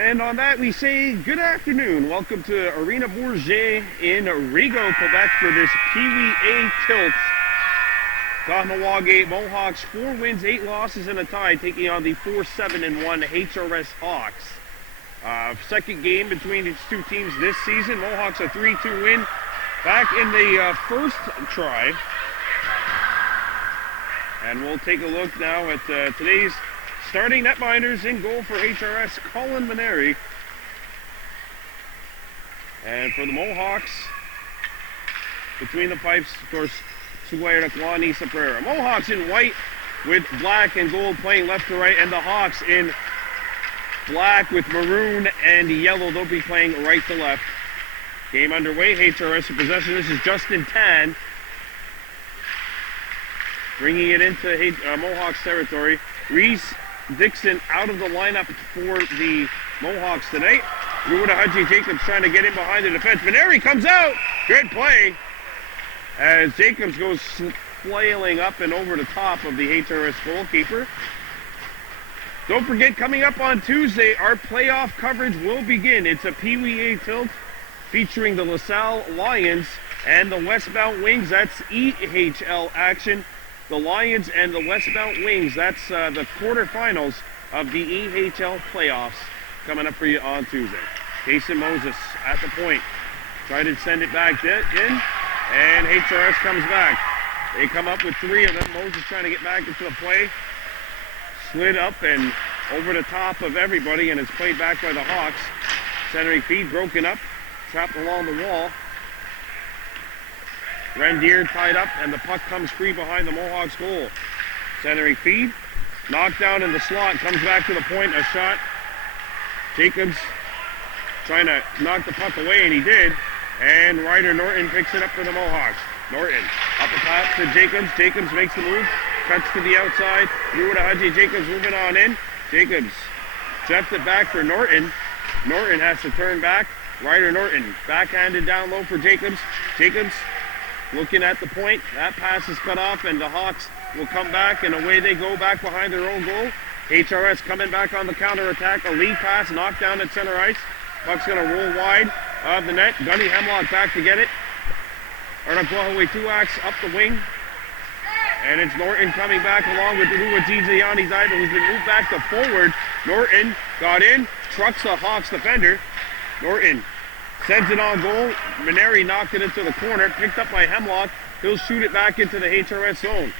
And on that, we say good afternoon. Welcome to Arena Bourget in Rigaud, Quebec for this Peewee A tilt. Kahnawake Mohawks, 4 wins, 8 losses, and a tie, taking on the 4-7-1 HRS Hawks. Second game between these two teams this season. Mohawks a 3-2 win back in the first try. And we'll take a look now at today's starting netminders. In goal for HRS, Colin Maneri. And for the Mohawks, between the pipes, of course, Suwairakwani Saprera. Mohawks in white with black and gold playing left to right, and the Hawks in black with maroon and yellow. They'll be playing right to left. Game underway. HRS in possession. This is Justin Tan bringing it into Mohawks territory. Reese Dixon out of the lineup for the Mohawks tonight. Ruwadahaji Jacobs trying to get in behind the defense. Maneri comes out. Good play as Jacobs goes flailing up and over the top of the HRS goalkeeper. Don't forget, coming up on Tuesday, our playoff coverage will begin. It's a Peewee A tilt featuring the LaSalle Lions and the Westmount Wings. That's EHL action. The Lions and the Westmount Wings, that's the quarterfinals of the EHL playoffs coming up for you on Tuesday. Jason Moses at the point. Try to send it back in, and HRS comes back. They come up with 3 of them. Moses trying to get back into the play. Slid up and over the top of everybody, and it's played back by the Hawks. Centering feed broken up, trapped along the wall. Rendier tied up, and the puck comes free behind the Mohawks goal. Centering feed, knocked down in the slot, comes back to the point, a shot. Jacobs trying to knock the puck away, and he did. And Ryder Norton picks it up for the Mohawks. Norton up the pass to Jacobs. Jacobs makes the move, cuts to the outside. Ruwadahaji Jacobs moving on in. Jacobs jeffed it back for Norton. Norton has to turn back. Ryder Norton backhanded down low for Jacobs. Jacobs looking at the point. That pass is cut off, and the Hawks will come back, and away they go back behind their own goal. HRS coming back on the counterattack. A lead pass knocked down at center ice. Puck's going to roll wide of the net. Gunny Hemlock back to get it. Arnaquahaway Tuax up the wing. And it's Norton coming back along with Luwadzizayani Daiba, who's been moved back to forward. Norton got in, trucks the Hawks defender. Norton sends it on goal. Maneri knocked it into the corner, picked up by Hemlock. He'll shoot it back into the HRS zone.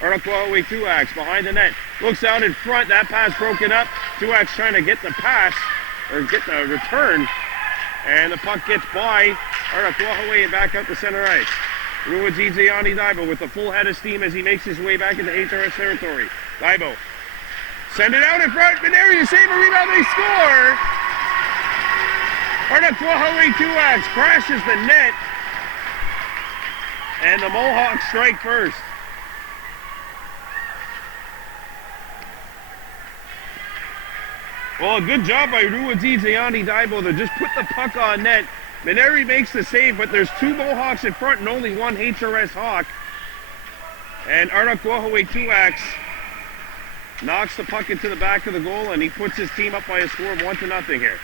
Arnaquahaway Tuax behind the net. Looks out in front. That pass broken up. Tuax trying to get the pass, or get the return. And the puck gets by Arnaquahaway and back up the center ice. Ruwadzizayani Daibo with the full head of steam as he makes his way back into HRS territory. Daibo send it out in front. Maneri to save a rebound. They score. Arnaquahaway Tuax crashes the net. And the Mohawks strike first. Well, a good job by Ruwadzizayani Daibo to just put the puck on net. Maneri makes the save, but there's 2 Mohawks in front and only 1 HRS Hawk. And Arnaquahaway Tuax knocks the puck into the back of the goal, and he puts his team up by a score of 1-0 here.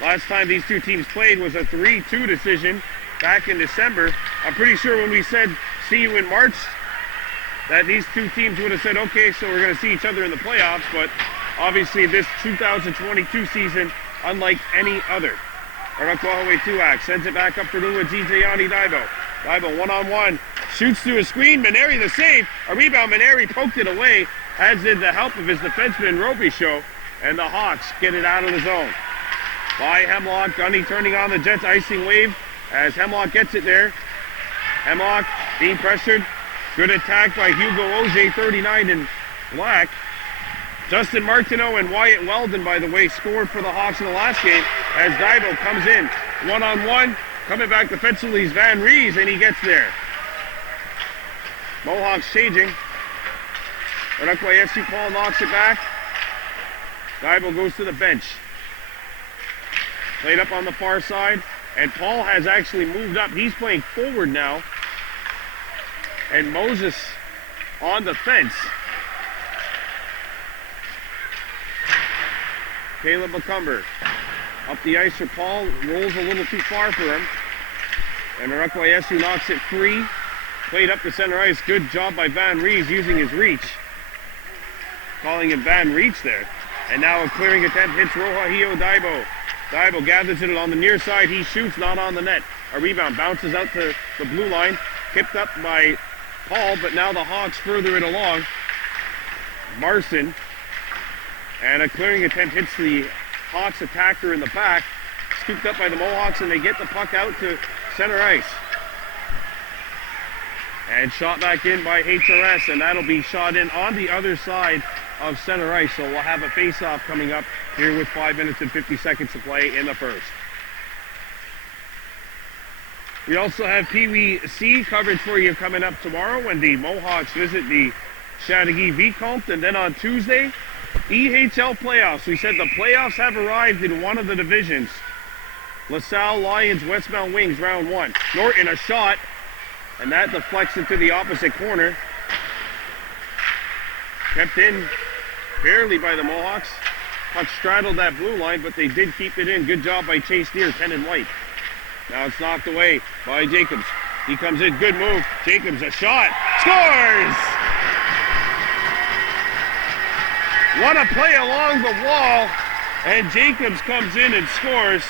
Last time these two teams played was a 3-2 decision back in December. I'm pretty sure when we said see you in March that these two teams would have said, okay, so we're going to see each other in the playoffs, but obviously this 2022 season, unlike any other. Arnaquahaway Tuax sends it back up for Luwadzizayani Daibo. Daibo one-on-one, shoots through a screen. Maneri the save. A rebound. Maneri poked it away, as did the help of his defenseman Robichaud, and the Hawks get it out of the zone. By Hemlock, Gunny turning on the Jets icing wave as Hemlock gets it there. Hemlock being pressured. Good attack by Hugo Auger, 39 in black. Justin Martineau and Wyatt Weldon, by the way, scored for the Hawks in the last game as Daibo comes in. One-on-one, coming back defensively is Van Rees, and he gets there. Mohawks changing. Arnaquahaway FC Paul knocks it back. Daibo goes to the bench. Played up on the far side, and Paul has actually moved up. He's playing forward now. And Moses on the fence. Caleb McCumber. Up the ice for Paul. Rolls a little too far for him. And Kahnawake knocks it free. Played up the center ice. Good job by Van Rees using his reach. Calling him Van Reach there. And now a clearing attempt hits Rohahio Daibo. Daibo gathers it on the near side. He shoots, not on the net. A rebound bounces out to the blue line. Kicked up by Paul, but now the Hawks further it along. Marson. And a clearing attempt hits the Hawks attacker in the back. Scooped up by the Mohawks, and they get the puck out to center ice. And shot back in by HRS, and that'll be shot in on the other side of center ice. So we'll have a face-off coming up here with 5 minutes and 50 seconds to play in the first. We also have Peewee C coverage for you coming up tomorrow when the Mohawks visit the Chateauguay Vicomte, and then on Tuesday, EHL playoffs. We said the playoffs have arrived in one of the divisions. LaSalle Lions, Westmount Wings, round one. Norton a shot, and that deflects it to the opposite corner. Kept in barely by the Mohawks. Puck straddled that blue line, but they did keep it in. Good job by Chase Deere, 10 and white. Now it's knocked away by Jacobs. He comes in, good move. Jacobs a shot, scores! What a play along the wall, and Jacobs comes in and scores.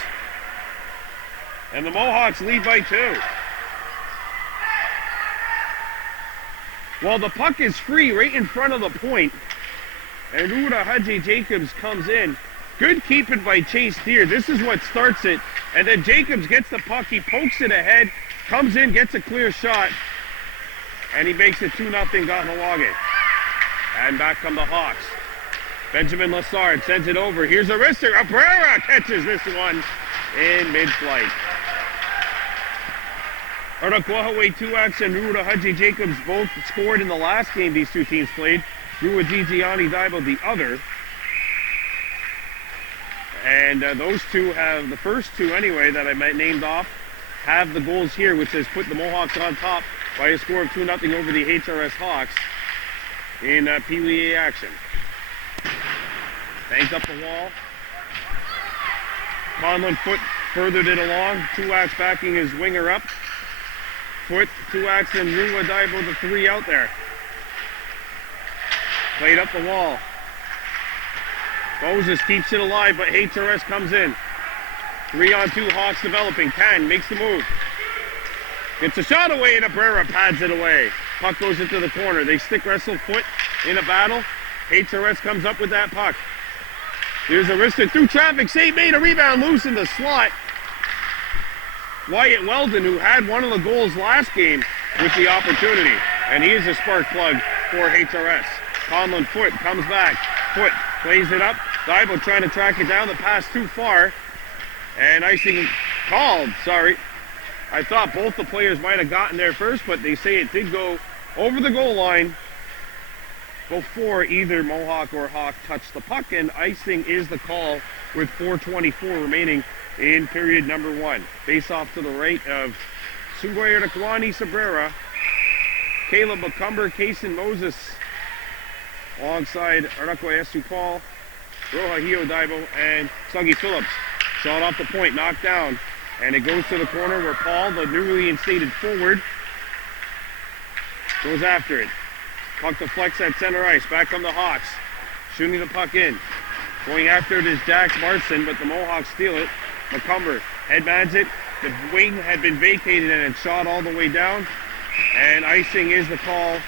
And the Mohawks lead by 2. Well, the puck is free right in front of the point, and Ura Haji Jacobs comes in. Good keeping by Chase Deere. This is what starts it. And then Jacobs gets the puck. He pokes it ahead, comes in, gets a clear shot, and he makes it 2-0 Kahnawake. And back come the Hawks. Benjamin Lassard sends it over. Here's a wrister. Abrera catches this one in mid-flight. Kahnawake Tuax and Ura Haji Jacobs both scored in the last game these two teams played. Rua Gigiani Daibo the other. And those two have, the first two anyway that I named off, have the goals here, which has put the Mohawks on top by a score of 2-0 over the HRS Hawks in Peewee action. Banked up the wall. Conlon Foot furthered it along. Tuax backing his winger up. Foot, Tuax, and Rua Daibo, the three out there. Played up the wall. Moses keeps it alive, but HRS comes in. 3-on-2 Hawks developing. Kang makes the move. Gets a shot away, and Abrera pads it away. Puck goes into the corner. They stick wrestle Foot in a battle. HRS comes up with that puck. Here's a wrister through traffic. Save made, a rebound loose in the slot. Wyatt Weldon, who had one of the goals last game, with the opportunity. And he is a spark plug for HRS. Conlon Foot comes back. Foot plays it up. Daibo trying to track it down. The pass too far. And icing called. Sorry. I thought both the players might have gotten there first, but they say it did go over the goal line before either Mohawk or Hawk touched the puck. And icing is the call with 4:24 remaining in period number 1. Face off to the right of Sungoyer Nakwani Sabrera. Caleb McCumber, Kason Moses alongside Kahnawake Paul, Rohahio Daibo, and Suggy Phillips. Shot off the point, knocked down, and it goes to the corner where Paul, the newly instated forward, goes after it. Puck deflects at center ice. Back come the Hawks. Shooting the puck in. Going after it is Jax Marson, but the Mohawks steal it. McCumber headbands it. The wing had been vacated and it shot all the way down. And icing is the call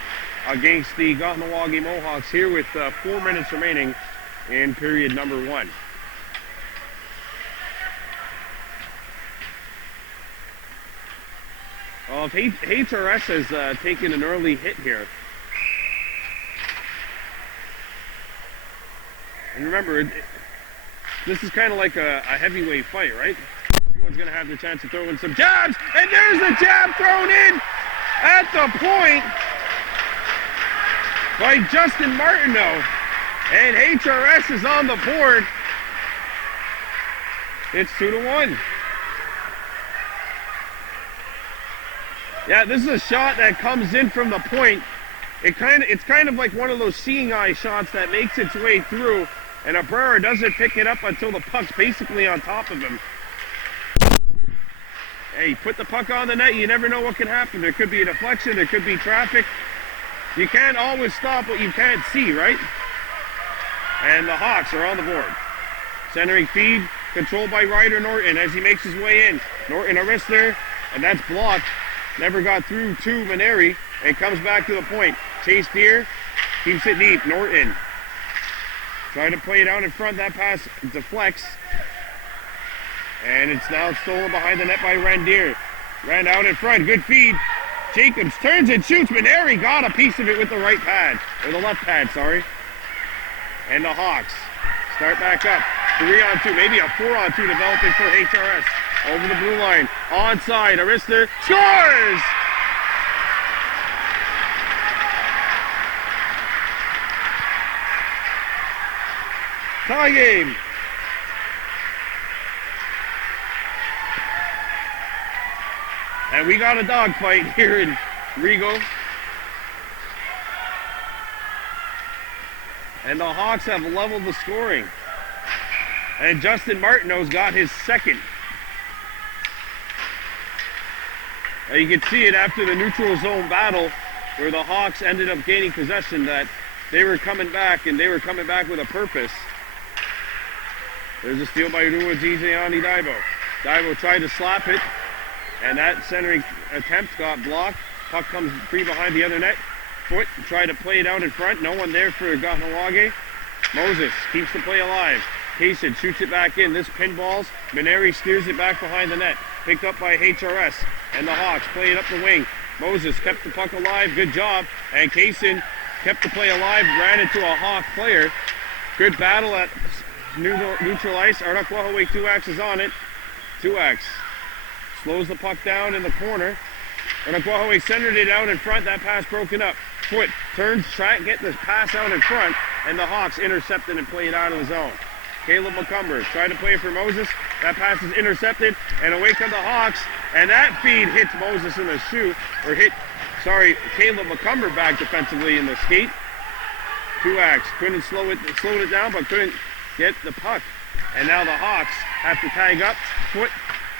against the Kahnawake Mohawks here with 4 minutes remaining in period number 1. Well, if HRS has taken an early hit here. And remember, this is kind of like a heavyweight fight, right? Everyone's going to have the chance to throw in some jabs. And there's the jab thrown in at the point by Justin Martineau. And HRS is on the board. It's 2-1. Yeah, this is a shot that comes in from the point. It's kind of like one of those seeing eye shots that makes its way through And Abrera doesn't pick it up until the puck's basically on top of him. Hey, put the puck on the net, you never know what can happen. There could be a deflection, there could be traffic. You can't always stop what you can't see, right? And the Hawks are on the board. Centering feed, controlled by Ryder Norton as he makes his way in. Norton a wristler, and that's blocked. Never got through to Maneri, and comes back to the point. Chase Deer keeps it deep. Norton trying to play it out in front. That pass deflects. And it's now stolen behind the net by Randier. Ran out in front, good feed. Jacobs turns and shoots. Maneri got a piece of it with the right pad, or the left pad, sorry. And the Hawks start back up. 3-on-2, maybe a 4-on-2 developing for HRS. Over the blue line, onside, Arista scores! Tie game. And we got a dogfight here in Rigo. And the Hawks have leveled the scoring. And Justin Martineau's got his second. And you can see it after the neutral zone battle where the Hawks ended up gaining possession, that they were coming back, and they were coming back with a purpose. There's a steal by Ruaziziani Daibo. Daibo tried to slap it, and that centering attempt got blocked. Puck comes free behind the other net. Foot tried to play it out in front. No one there for Kahnawake. Moses keeps the play alive. Kaysen shoots it back in. This pinballs. Maneri steers it back behind the net. Picked up by HRS. And the Hawks play it up the wing. Moses kept the puck alive. Good job. And Kaysen kept the play alive. Ran into a Hawk player. Good battle at neutral ice. Arnaquahaway 2X is on it. 2X slows the puck down in the corner. Arnaquahaway centered it out in front. That pass broken up. Foot turns, try to get this pass out in front. And the Hawks intercepted and play it out of the zone. Caleb McCumber tried to play for Moses. That pass is intercepted, and away come the Hawks. And that feed hits Moses in the shoe, or Caleb McCumber back defensively in the skate. 2X couldn't slowed it down, but couldn't get the puck. And now the Hawks have to tag up. Foot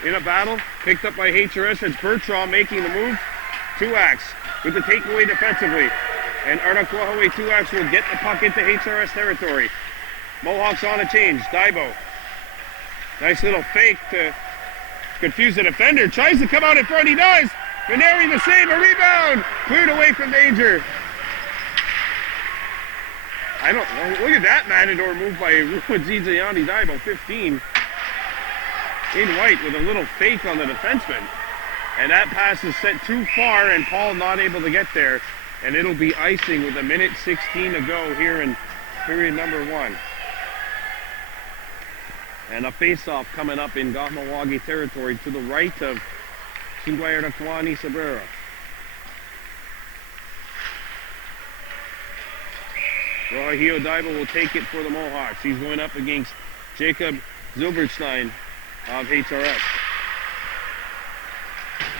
in a battle, picked up by HRS. It's Bertrand making the move. 2X with the takeaway defensively. And Arnaquahaway 2X will get the puck into HRS territory. Mohawks on a change. Daibo. Nice little fake to confuse the defender. Tries to come out in front. He does. Maneri the save. A rebound. Cleared away from danger. I don't know. Look at that Matador move by Ruaziziani Daibo. 15. In white with a little fake on the defenseman. And that pass is sent too far, and Paul not able to get there. And it'll be icing with 1:16 to go here in period number 1. And a face-off coming up in Kahnawake territory to the right of Singwayarakwani Sabrera. Rohio Daibo will take it for the Mohawks. He's going up against Jacob Zilberstein of HRS.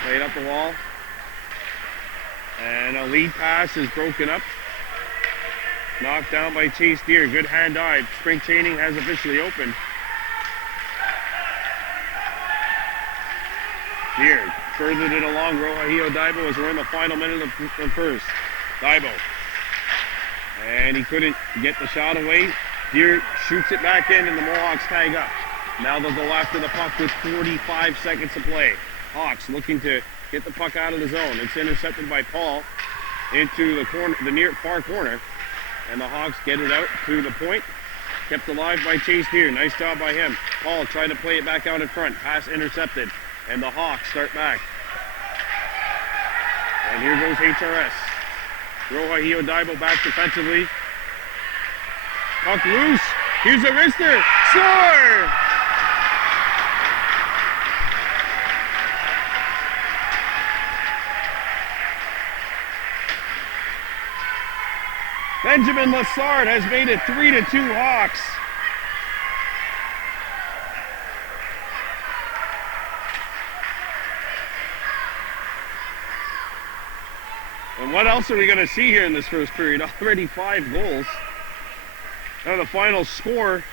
Played up the wall. And a lead pass is broken up. Knocked down by Chase Deer. Good hand dive. Spring training has officially opened. Deer furthered it along. Rohio Daibo as we're in the final minute of the first. Daibo. And he couldn't get the shot away. Deer shoots it back in, and the Mohawks tag up. Now they'll go after the puck with 45 seconds to play. Hawks looking to get the puck out of the zone. It's intercepted by Paul into the corner, the near far corner. And the Hawks get it out to the point. Kept alive by Chase Deer. Nice job by him. Paul tried to play it back out in front. Pass intercepted. And the Hawks start back. And here goes HRS. Rohio Daibo back defensively. Puck loose. Here's a wrister. Score! Benjamin Lassard has made it 3-2 Hawks. And what else are we going to see here in this first period? Already 5 goals. Now the final score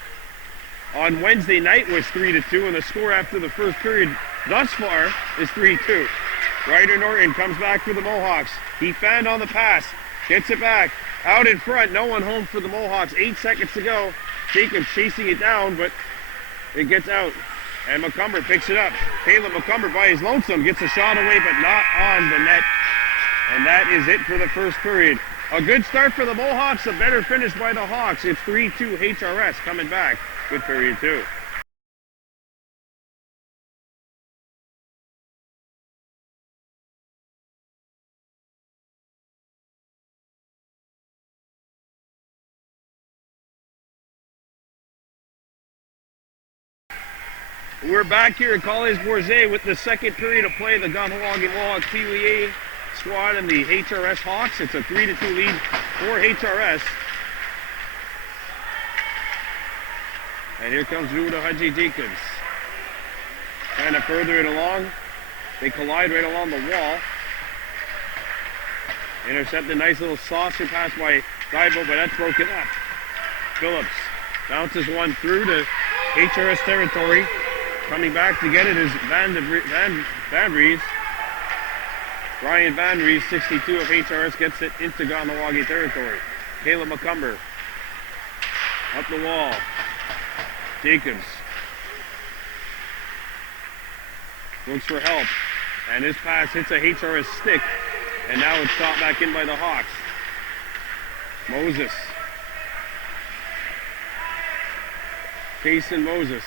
on Wednesday night was 3-2, and the score after the first period thus far is 3-2. Ryder Norton comes back for the Mohawks. He fanned on the pass, gets it back, out in front, no one home for the Mohawks. 8 seconds to go. Jacobs chasing it down, but it gets out. And McCumber picks it up. Caleb McCumber by his lonesome gets a shot away, but not on the net. And that is it for the first period. A good start for the Mohawks, a better finish by the Hawks. It's 3-2 HRS coming back with period 2. We're back here at College Borzay with the second period of play. The Kahnawake Mohawk Peewee squad and the HRS Hawks. It's a 3-2 lead for HRS. And here comes Ruda Haji Jacobs. Trying to further it along. They collide right along the wall. Intercept a nice little saucer pass by Dibo, but that's broken up. Phillips bounces one through to HRS territory. Coming back to get it is Van Ries. Ryan Van Ries, 62 of HRS, gets it into Kahnawake territory. Caleb McCumber up the wall. Jacobs looks for help, and his pass hits a HRS stick, and now it's shot back in by the Hawks. Moses. Kason Moses.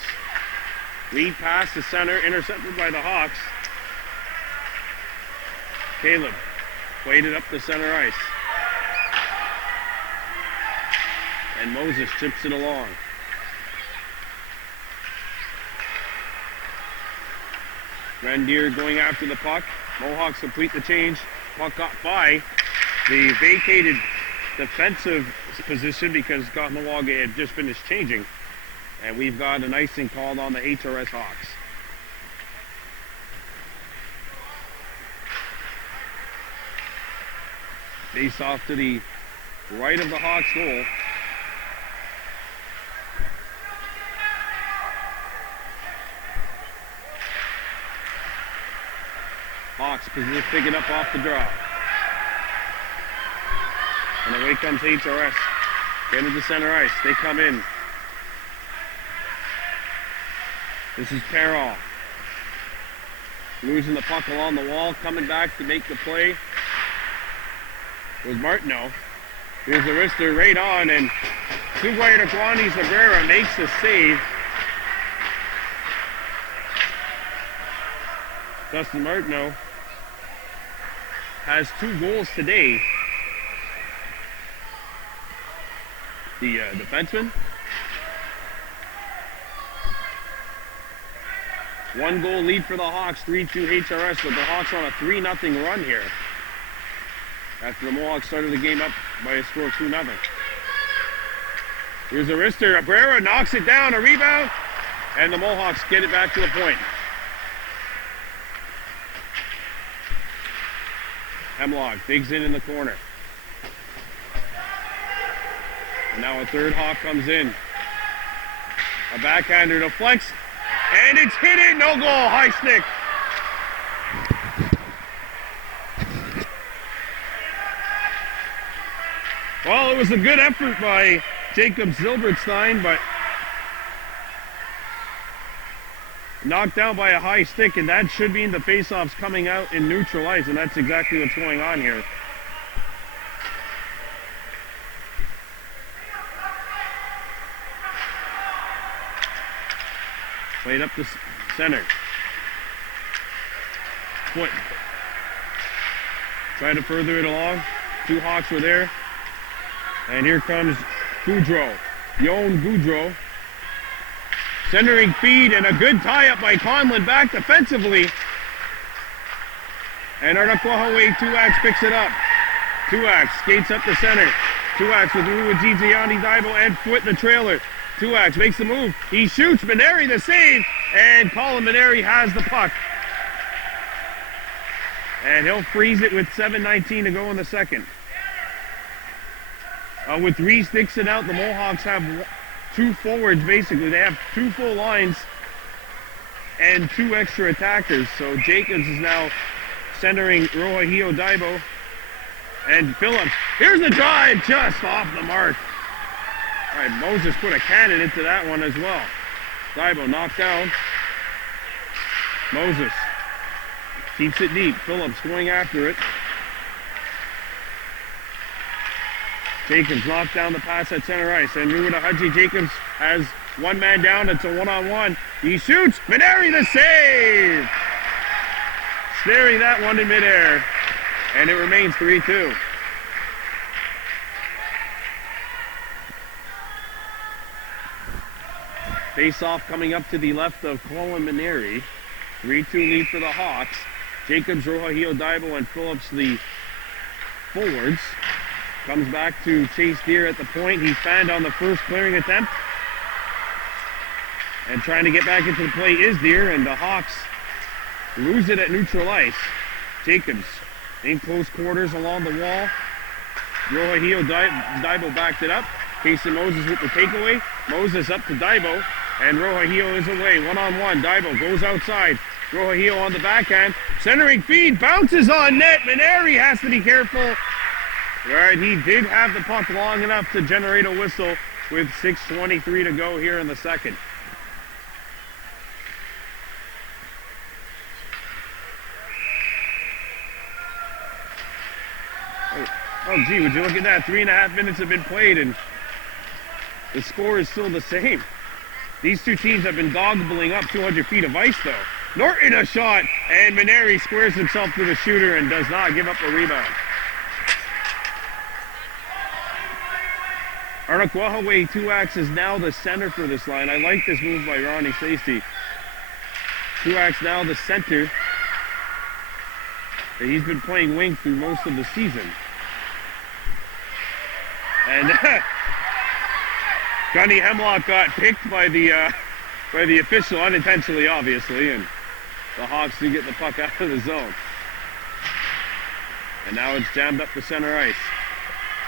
Lead pass to center, intercepted by the Hawks. Caleb played it up the center ice. And Moses chips it along. Rendier going after the puck. Mohawks complete the change. Puck got by the vacated defensive position because Kahnawake had just finished changing. And we've got an icing called on the HRS Hawks. Face off to the right of the Hawks goal. Hawks pick it up off the draw. And away comes HRS. Into the center ice. They come in. This is Perron. Losing the puck along the wall. Coming back to make the play was Martineau. Here's the wrister right on, and Suguay Taquani Cabrera makes the save. Dustin Martineau has 2 goals today. The defenseman. 1 goal lead for the Hawks, 3-2 HRS, but the Hawks on a 3-0 run here. After the Mohawks started the game up by a score of 2-0. Here's a wrister. Abrera knocks it down, a rebound, and the Mohawks get it back to the point. Hemlock digs in the corner. And now a third Hawk comes in. A backhander deflects, and it's hit in, no goal, high stick. Well, it was a good effort by Jacob Zilbertstein, but knocked down by a high stick, and that should mean the faceoffs coming out in neutral ice, and that's exactly what's going on here. Played up the center. Foot. Try to further it along. 2 Hawks were there. And here comes Goudreau. Yon Goudreau. Centering feed and a good tie-up by Conlon back defensively. And Arnaquahaway Tuax picks it up. Tuax skates up the center. Tuax with Ruajijiani Dibo and Foot in the trailer. Tuax makes the move. He shoots. Maneri the save. And Colin Maneri has the puck. And he'll freeze it with 7:19 to go in the second. With Reese Dixon out, the Mohawks have two forwards basically. They have two full lines and two extra attackers. So Jacobs is now centering Rohahio Daibo and Phillips. Here's the drive, just off the mark. All right, Moses put a cannon into that one as well. Daibo knocked down. Moses keeps it deep. Phillips going after it. Jacobs knocked down the pass at center ice. And Ruda Haji Jacobs has one man down. It's a one-on-one. He shoots. Maneri the save. Snaring that one in midair. And it remains 3-2. Face-off coming up to the left of Colin Maneri. 3-2 lead for the Hawks. Jacobs, Rohahio Daibo, and Phillips the forwards. Comes back to Chase Deer at the point. He's fanned on the first clearing attempt. And trying to get back into the play is Deer, and the Hawks lose it at neutral ice. Jacobs in close quarters along the wall. Rohahio Daibo backed it up. Casey Moses with the takeaway. Moses up to Daibo, and Rohahio is away. One-on-one. Daibo goes outside. Rohahio on the backhand. Centering feed, bounces on net. Maneri has to be careful. All right, he did have the puck long enough to generate a whistle with 6:23 to go here in the second. Oh, gee, would you look at that? 3.5 minutes have been played, and the score is still the same. These two teams have been dogballing up 200 feet of ice, though. Norton a shot, and Maneri squares himself to the shooter and does not give up a rebound. Arnaquahaway Tuax is now the center for this line. I like this move by Ronnie Stacey. Tuax now the center. He's been playing wing through most of the season. And Gunny Hemlock got picked by the official, unintentionally obviously, and the Hawks do get the puck out of the zone. And now it's jammed up the center ice.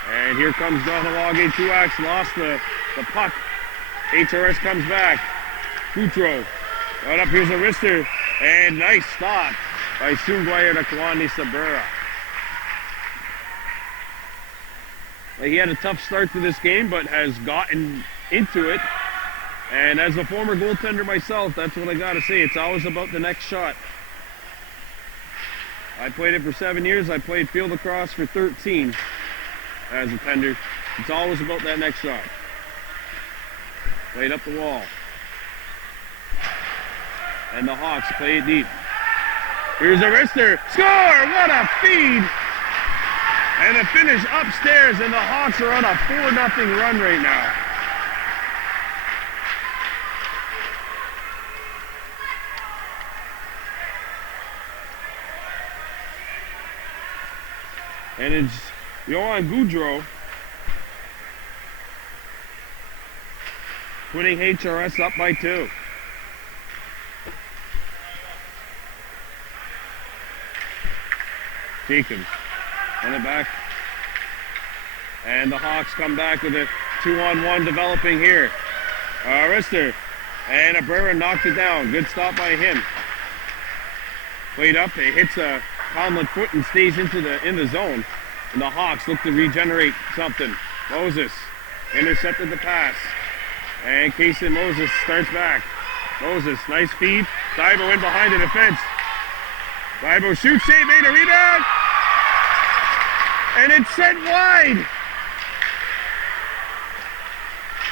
And here comes Kahnawake. Tuax lost the puck. HRS comes back. Boutreau. Right up, here's a wrister. And nice stop by Sungwai Nakwani Sabrera. He had a tough start to this game, but has gotten into it. And as a former goaltender myself, that's what I gotta say. It's always about the next shot. I played it for 7 years. I played field lacrosse for 13 as a tender. It's always about that next shot. Played up the wall. And the Hawks play it deep. Here's a wrister. Score! What a feed! And a finish upstairs, and the Hawks are on a 4-0 run right now. And it's Johan Goudreau putting HRS up by 2. Jacobs on it back. And the Hawks come back with a 2-on-1 developing here. Rister and Abrera knocked it down. Good stop by him. Played up. It hits a Conlon foot and stays in the zone. And the Hawks look to regenerate something. Moses intercepted the pass. And Casey Moses starts back. Moses, nice feed. Daibo in behind the defense. Daibo shoots, save, made a rebound. And it's sent wide.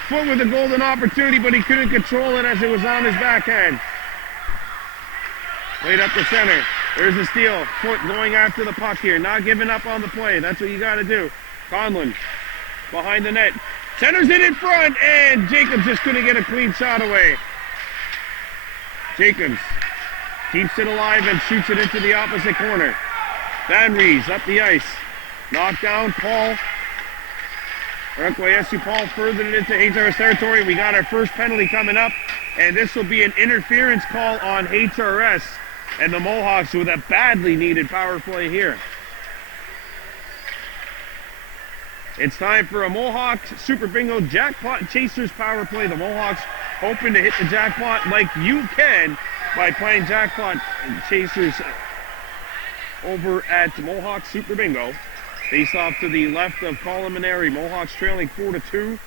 Foot with a golden opportunity, but he couldn't control it as it was on his backhand. Played up the center. There's a steal. Foot going after the puck here. Not giving up on the play. That's what you got to do. Conlon behind the net. Centers it in front, and Jacobs just couldn't get a clean shot away. Jacobs keeps it alive and shoots it into the opposite corner. Van Rees up the ice. Knocked down. Paul. Requiesu Paul furthered it into HRS territory. We got our first penalty coming up, and this will be an interference call on HRS and the Mohawks with a badly needed power play here. It's time for a Mohawk Super Bingo Jackpot Chasers power play. The Mohawks hoping to hit the jackpot like you can by playing Jackpot Chasers over at Mohawk Super Bingo. Face off to the left of Colin Maneri. Mohawks trailing 4-2.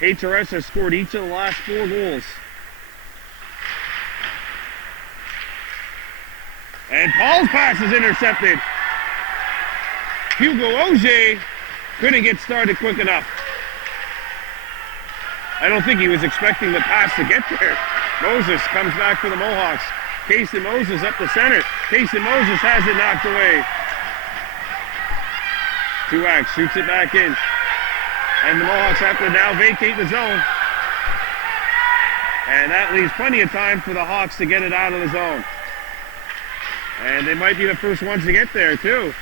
HRS has scored each of the last 4 goals. And Paul's pass is intercepted. Hugo Auger couldn't get started quick enough. I don't think he was expecting the pass to get there. Moses comes back for the Mohawks. Casey Moses up the center. Casey Moses has it knocked away. Tuak shoots it back in. And the Mohawks have to now vacate the zone. And that leaves plenty of time for the Hawks to get it out of the zone. And they might be the first ones to get there too.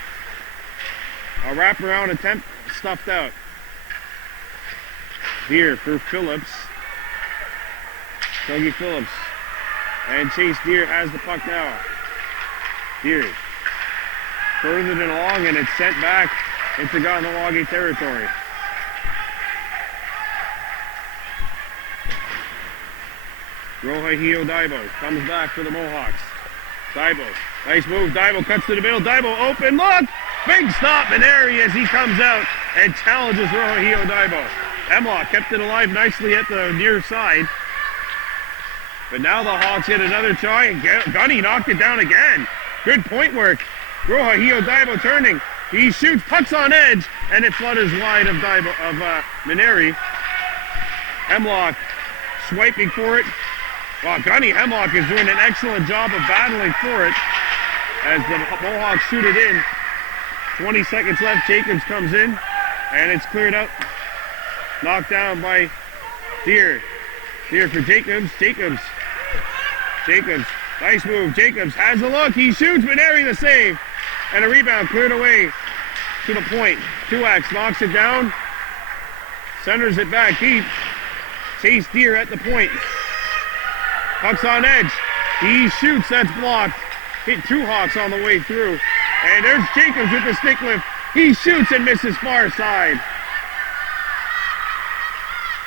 A wraparound attempt stuffed out. Deer for Phillips. Dougie Phillips. And Chase Deer has the puck now. Deer furthered it along and it's sent back into Kahnawake territory. Rohahio Daibo comes back for the Mohawks. Daibo, nice move. Daibo cuts to the middle. Daibo open, look! Big stop in area as he comes out and challenges Rohahio Daibo. Hemlock kept it alive nicely at the near side. But now the Hawks get another try and Gunny knocked it down again. Good point work. Rohahio Daibo turning. He shoots, pucks on edge, and it flutters wide of Maneri. Hemlock swiping for it. Well, Gunny Hemlock is doing an excellent job of battling for it as the Mohawks shoot it in. 20 seconds left. Jacobs comes in, and it's cleared out. Knocked down by Deer. Deer for Jacobs. Jacobs. Nice move. Jacobs has a look. He shoots. Maneri the save. And a rebound cleared away to the point. Tuax knocks it down. Centers it back deep. Chase Deer at the point. Puck's on edge. He shoots. That's blocked. Hit 2 Hawks on the way through. And there's Jacobs with the stick lift. He shoots and misses far side.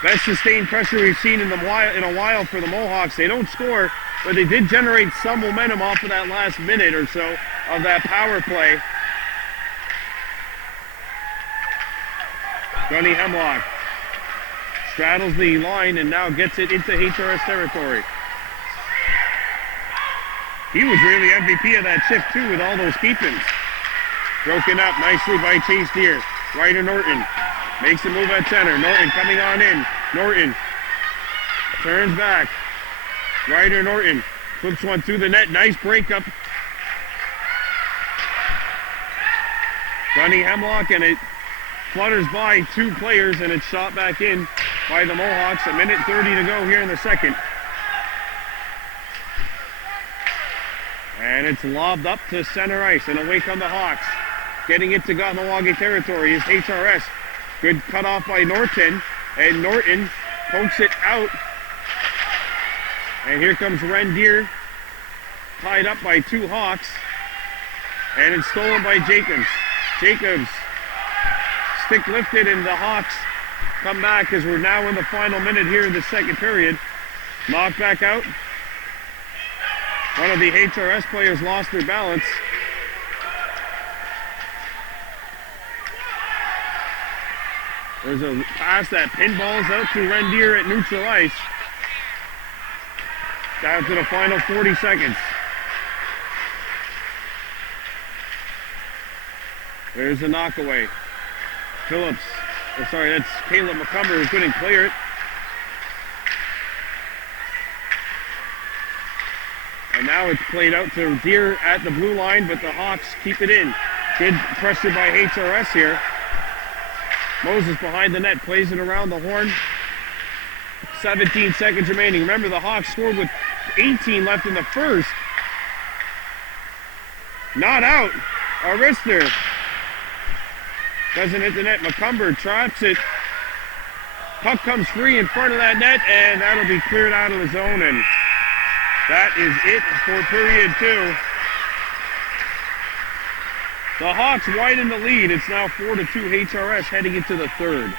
Best sustained pressure we've seen in a while for the Mohawks. They don't score, but they did generate some momentum off of that last minute or so of that power play. Gunny Hemlock straddles the line and now gets it into HRS territory. He was really MVP of that shift too with all those keepings. Broken up nicely by Chase Deer. Ryder Norton makes a move at center. Norton coming on in. Norton turns back. Ryder Norton flips one through the net. Nice breakup. Gunny Hemlock, and it flutters by 2 players and it's shot back in by the Mohawks. 1:30 to go here in the second. And it's lobbed up to center ice and away come the Hawks. Getting it to Kahnawake territory is HRS. Good cutoff by Norton. And Norton pokes it out. And here comes Ren Deer. Tied up by 2 Hawks. And it's stolen by Jacobs. Jacobs stick lifted and the Hawks come back as we're now in the final minute here in the second period. Knocked back out. One of the HRS players lost their balance. There's a pass that pinballs out to Rendier at neutral ice. Down to the final 40 seconds. There's a knockaway. Phillips, that's Caleb McCumber who couldn't clear it. And now it's played out to Deer at the blue line, but the Hawks keep it in. Good pressure by HRS here. Moses behind the net, plays it around the horn. 17 seconds remaining. Remember, the Hawks scored with 18 left in the first. Not out. Arister doesn't hit the net. McCumber traps it. Puck comes free in front of that net, and that'll be cleared out of the zone, and that is it for period 2. The Hawks widen the lead. It's now 4-2 HRS heading into the third.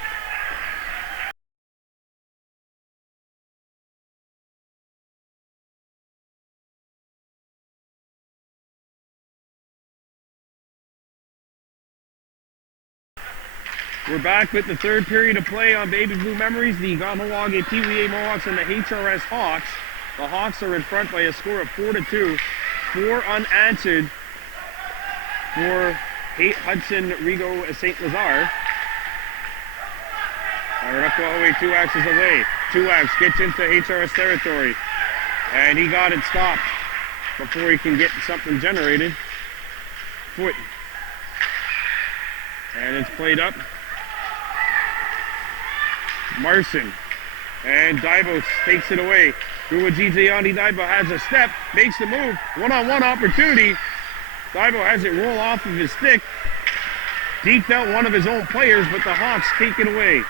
We're back with the third period of play on Baby Blue Memories. The Kahnawake Peewee Mohawks and the HRS Hawks. The Hawks are in front by a score of 4-2. 4 unanswered for Hudson Rigo St. Lazare. Kahnawake 2X is away. 2X gets into HRS territory. And he got it stopped before he can get something generated. Foot. And it's played up. Marson and Daibo takes it away. Ruwajijayani Daibo has a step, makes the move, one-on-one opportunity. Daibo has it roll off of his stick, deked out one of his own players, but the Hawks take it away.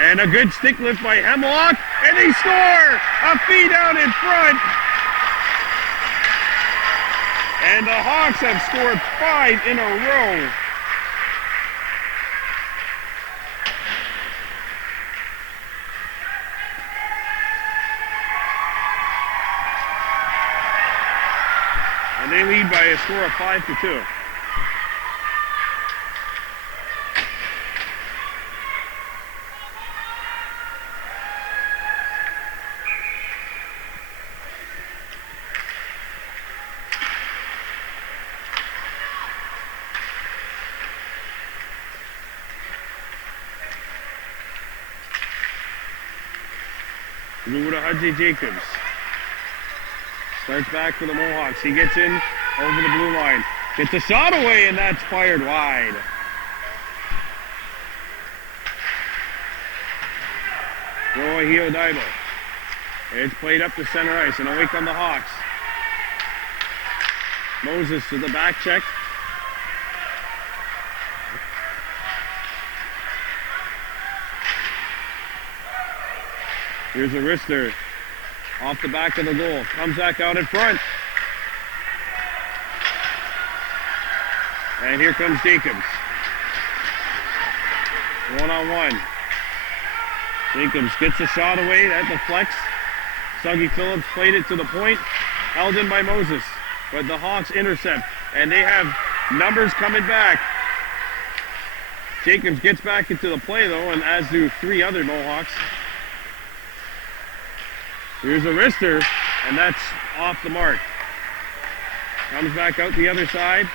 And a good stick lift by Hemlock, and they score! A feed out in front. And the Hawks have scored 5 in a row. And they lead by a score of 5-2. Ruda Hudson Jacobs starts back for the Mohawks. He gets in over the blue line. Gets a shot away, and that's fired wide. Roahio Daibo. It's played up to center ice, and away come the Hawks. Moses to the back check. Here's a wrister off the back of the goal. Comes back out in front. And here comes Jacobs. One-on-one. Jacobs gets a shot away. That deflects. Suggy Phillips played it to the point. Held in by Moses. But the Hawks intercept. And they have numbers coming back. Jacobs gets back into the play, though, and as do 3 other Mohawks. Here's a wrister, and that's off the mark. Comes back out the other side.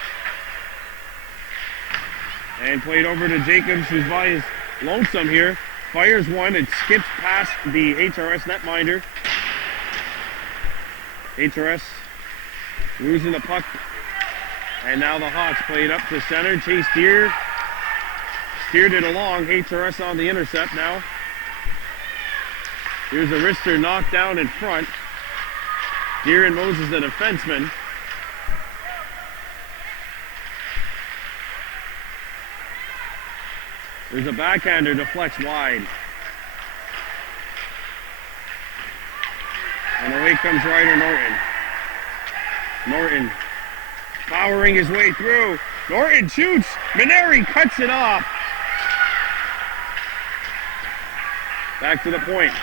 And played over to Jacobs, who's by his lonesome here. Fires one, it skips past the HRS netminder. HRS losing the puck. And now the Hawks play it up to center. Chase Deer steered it along. HRS on the intercept now. Here's a wrister knocked down in front. Deer and Moses, the defenseman. There's a backhander, deflects wide. And away comes Ryder Norton. Norton powering his way through. Norton shoots. Maneri cuts it off. Back to the point.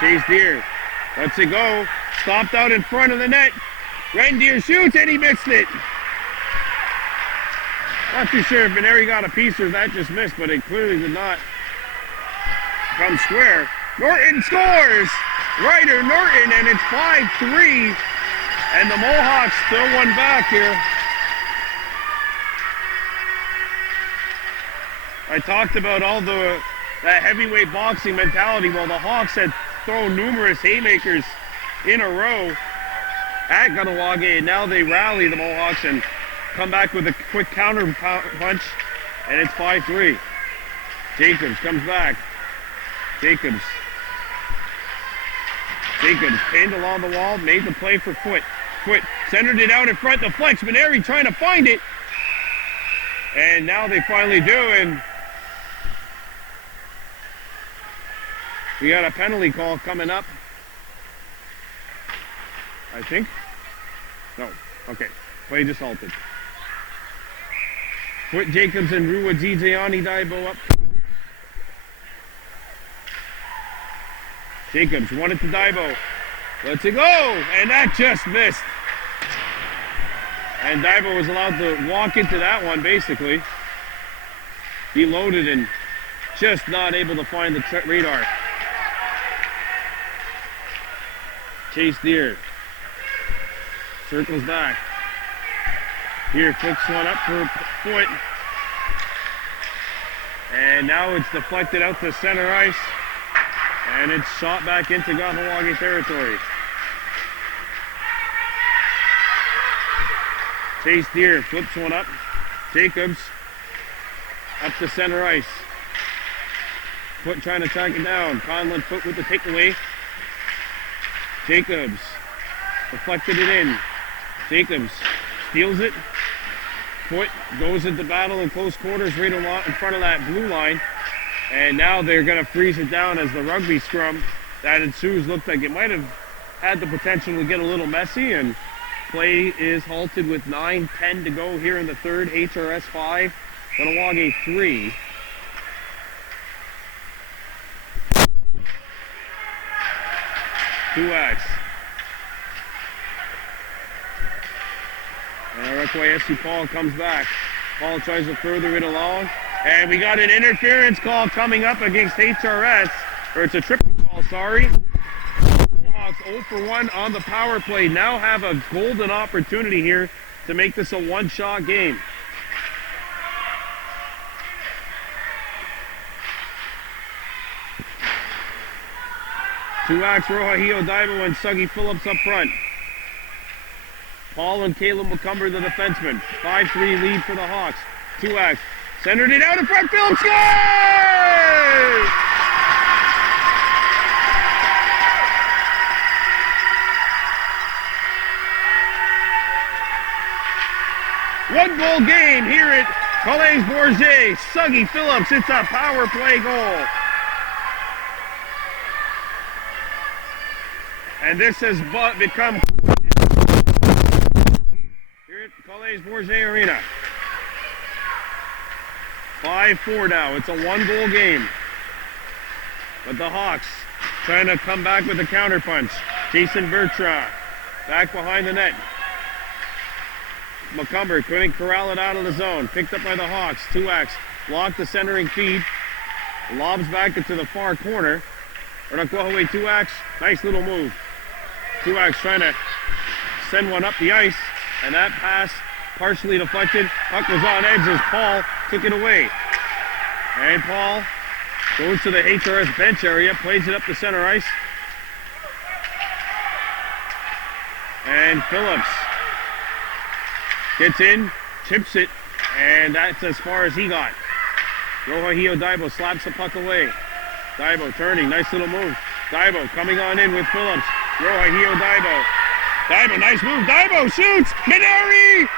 Chase Deer lets it go. Stopped out in front of the net. Rendier shoots and he missed it. Not too sure if Maneri got a piece or if that just missed, but it clearly did not come square. Norton scores! Ryder Norton, and it's 5-3. And the Mohawks still one back here. I talked about all that heavyweight boxing mentality. Well, the Hawks had thrown numerous haymakers in a row at Kahnawake, and now they rally the Mohawks and come back with a quick counter punch, and it's 5-3. Jacobs comes back. Jacobs pinned along the wall, made the play for Foot. Foot centered it out in front, deflects. Maneri trying to find it. And now they finally do, and we got a penalty call coming up, I think. No. Okay. Play just halted. Put Jacobs and Rua Gigiani Daibo up. Jacobs won it to Daibo. Let's it go! And that just missed. And Daibo was allowed to walk into that one, basically. He loaded and just not able to find the radar. Chase Deer. Circles back. Here, flicks one up for a point. And now it's deflected out to center ice. And it's shot back into Kahnawake territory. Chase Deer flips one up. Jacobs up to center ice. Foot trying to track it down. Conlon Foot with the takeaway. Jacobs deflected it in. Jacobs steals it. Foot goes into battle in close quarters right in front of that blue line. And now they're going to freeze it down as the rugby scrum that ensues looked like it might have had the potential to get a little messy. And play is halted with 9:10 to go here in the third. HRS 5, Kahnawake 3. Tuax. And our SC Paul comes back. Paul tries to further it along. And we got an interference call coming up against HRS. Or it's a triple call, sorry. Hawks 0 for 1 on the power play. Now have a golden opportunity here to make this a one-shot game. Tuax, Rohahio, Daibo, and Suggy Phillips up front. Paul and Caleb McCumber, the defensemen. 5-3 lead for the Hawks. Tuax centered it out in front. Phillips scores! One goal game here at Collège Bourget. Suggy Phillips, it's a power play goal. And this has become here at Collège Bourget Arena. 5-4 now. It's a one-goal game. But the Hawks trying to come back with a counterpunch. Jason Bertrand back behind the net. McCumber couldn't corral it out of the zone. Picked up by the Hawks. Tuax blocked the centering feed. Lobs back into the far corner. Ranakwahaway Tuax. Nice little move. Tuax trying to send one up the ice. And that pass partially deflected. Puck was on edge as Paul took it away. And Paul goes to the HRS bench area. Plays it up the center ice. And Phillips gets in, chips it, and that's as far as he got. Rohahio Daibo slaps the puck away. Daibo turning, nice little move. Daibo coming on in with Phillips. Rohahio Daibo. Daibo, nice move. Daibo shoots. Mineri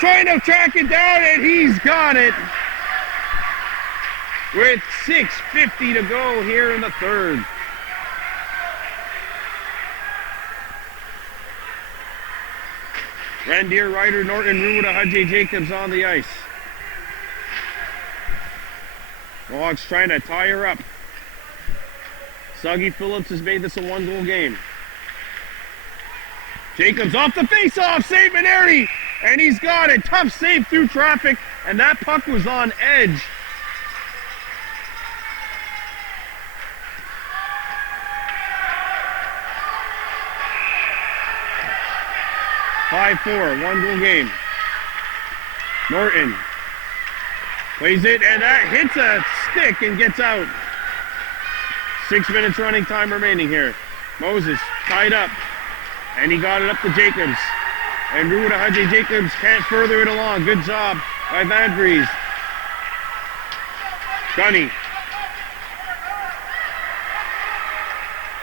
trying to track it down, and he's got it. With 6:50 to go here in the third. Randir, Ryder, Norton, Ruda, Hajj Jacobs on the ice. Mohawks trying to tie her up. Suggy Phillips has made this a one-goal game. Jacobs off the face-off, save Mineri, and he's got it. Tough save through traffic, and that puck was on edge. Five-4, one-goal game. Norton plays it, and that hits a stick and gets out. 6 minutes running time remaining here. Moses tied up, and he got it up to Jacobs. And Ruda Hajj Jacobs can't further it along. Good job by Van Vries. Gunny.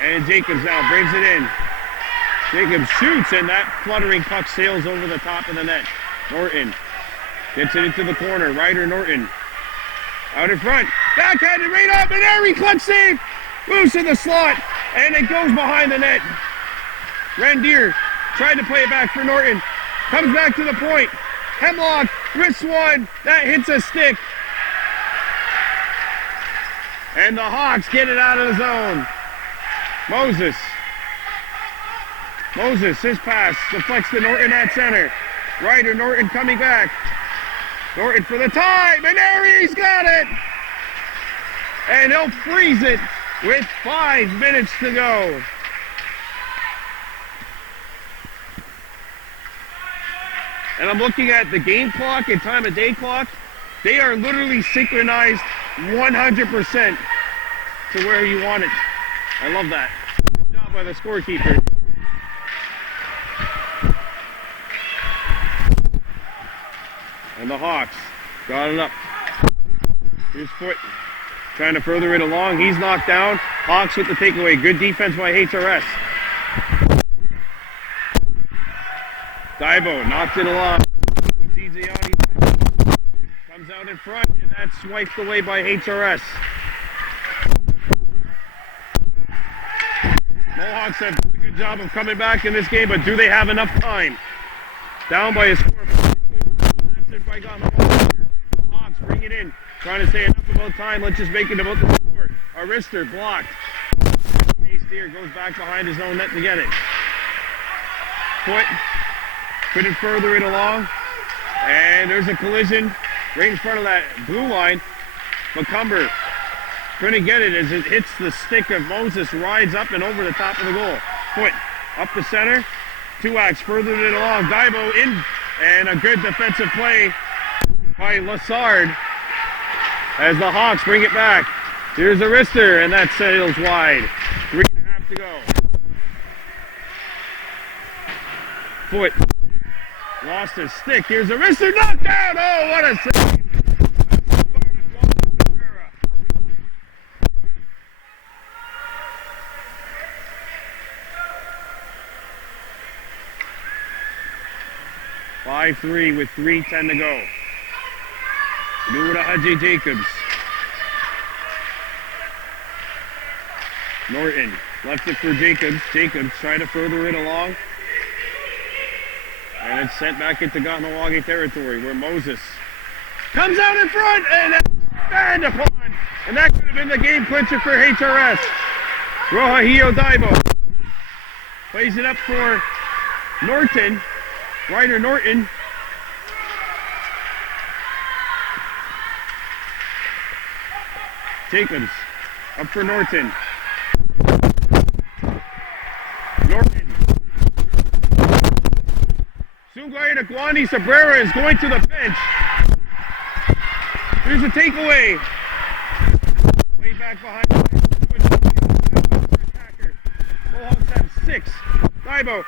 And Jacobs now brings it in. Jacobs shoots, and that fluttering puck sails over the top of the net. Norton gets it into the corner. Ryder Norton out in front. Backhanded right up, and every clutch save. Moves in the slot, and it goes behind the net. Randir Tried to play it back for Norton. Comes back to the point. Hemlock, wrist one. That hits a stick. And the Hawks get it out of the zone. Moses, his pass deflects to Norton at center. Ryder, Norton coming back. Norton for the tie. Maneri's got it. And he'll freeze it with 5 minutes to go. And I'm looking at the game clock and time of day clock. They are literally synchronized 100% to where you want it. I love that. Good job by the scorekeeper. And the Hawks got it up. Here's Foot trying to further it along. He's knocked down. Hawks with the takeaway. Good defense by HRS. Dibo knocks it along. Comes out in front, and that's swiped away by HRS. Mohawks have done a good job of coming back in this game, but do they have enough time? Down by a score. By Kahnawake. Hawks bring it in. Trying to say enough about time. Let's just make it about the score. Arister blocked. Steer goes back behind his own net to get it. Foot couldn't further it along. And there's a collision right in front of that blue line. McCumber couldn't get it as it hits the stick of Moses. Rides up and over the top of the goal. Foot up the center. Tuax furthered it along. Dibo in. And a good defensive play by Lassard as the Hawks bring it back. Here's Arister, and that sails wide. 3.5 to go. Foot lost his stick. Here's Arister, knocked down. Oh, what a save. 5-3 with 3:10 to go. Nura Haji Jacobs. Norton left it for Jacobs. Jacobs trying to further it along. And it's sent back into Kahnawake territory where Moses comes out in front and stand upon. And that could have been the game clincher for HRS. Rohahio Dibo plays it up for Norton. Ryder Norton. Jacobs up for Norton. Norton. Sugay Nakwani Sabrera is going to the bench. Here's a takeaway. Way back behind. Mohawks have 6. Dibo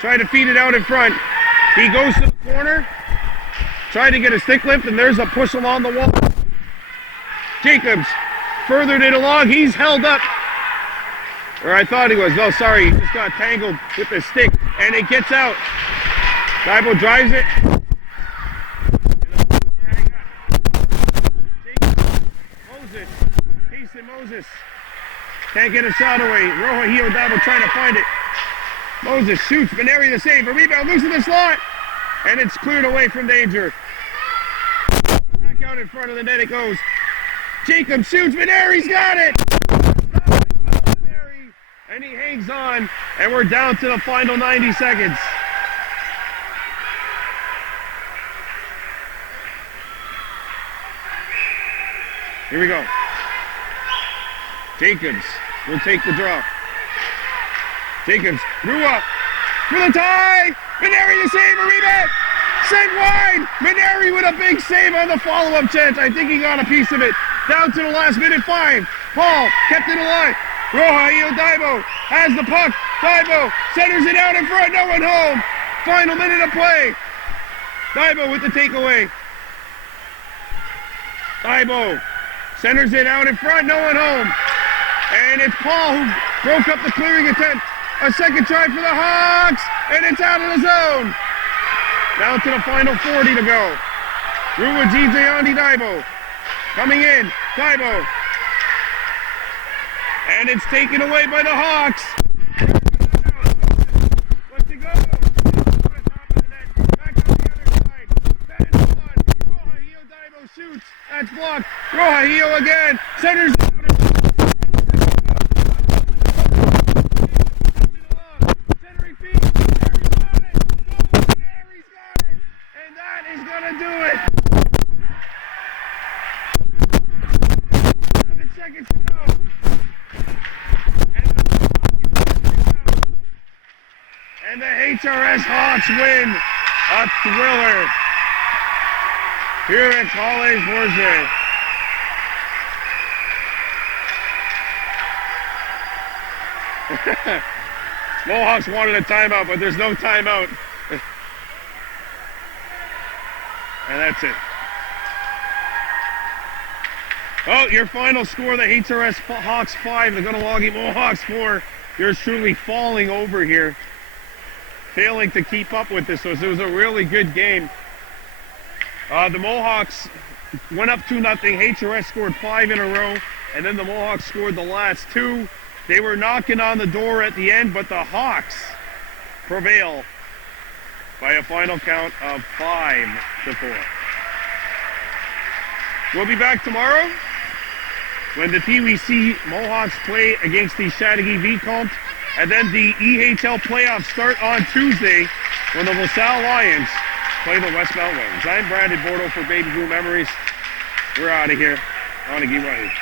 trying to feed it out in front. He goes to the corner, trying to get a stick lift, and there's a push along the wall. Jacobs furthered it along. He's held up. Or I thought he was. No, sorry. He just got tangled with the stick, and it gets out. Dibo drives it. Moses. Jason Moses. Can't get a shot away. Rohahio Dibo trying to find it. Moses shoots, Maneri the save, a rebound, loose in the slot, and it's cleared away from danger. Back out in front of the net it goes. Jacob shoots, Maneri's got it! And he hangs on, and we're down to the final 90 seconds. Here we go. Jacobs will take the draw. Jacobs, Rua, for the tie! Maneri the save, a rebound! Sent wide! Maneri with a big save on the follow-up chance. I think he got a piece of it. Down to the last minute, 5. Paul kept it alive. Rohahio Dibo has the puck. Dibo centers it out in front, no one home. Final minute of play. Dibo with the takeaway. Dibo centers it out in front, no one home. And it's Paul who broke up the clearing attempt. A second try for the Hawks, and it's out of the zone. Down to the final 40 to go. Rua Gizeandi Dibo coming in. Dibo. And it's taken away by the Hawks. Let's go. EO again. Centers. Centering feed. He's got it. And that is gonna do it. 7 seconds to go. And the HRS Hawks win a thriller here at College Worcester. Mohawks wanted a timeout, but there's no timeout. And that's it. Oh, your final score, the HRS Hawks 5, the Kahnawake Mohawks 4. Yours truly falling over here, failing to keep up with this. So it was a really good game. The Mohawks went up 2-0. HRS scored 5 in a row, and then the Mohawks scored the last 2. They were knocking on the door at the end, but the Hawks prevail by a final count of 5-4. We'll be back tomorrow when the Peewee C Mohawks play against the Chateauguay Vicomte, and then the EHL playoffs start on Tuesday when the LaSalle Lions play the Westmount Wings. I'm Brandon Bordeaux for Baby Blue Memories. We're out of here. On a Kahnawake.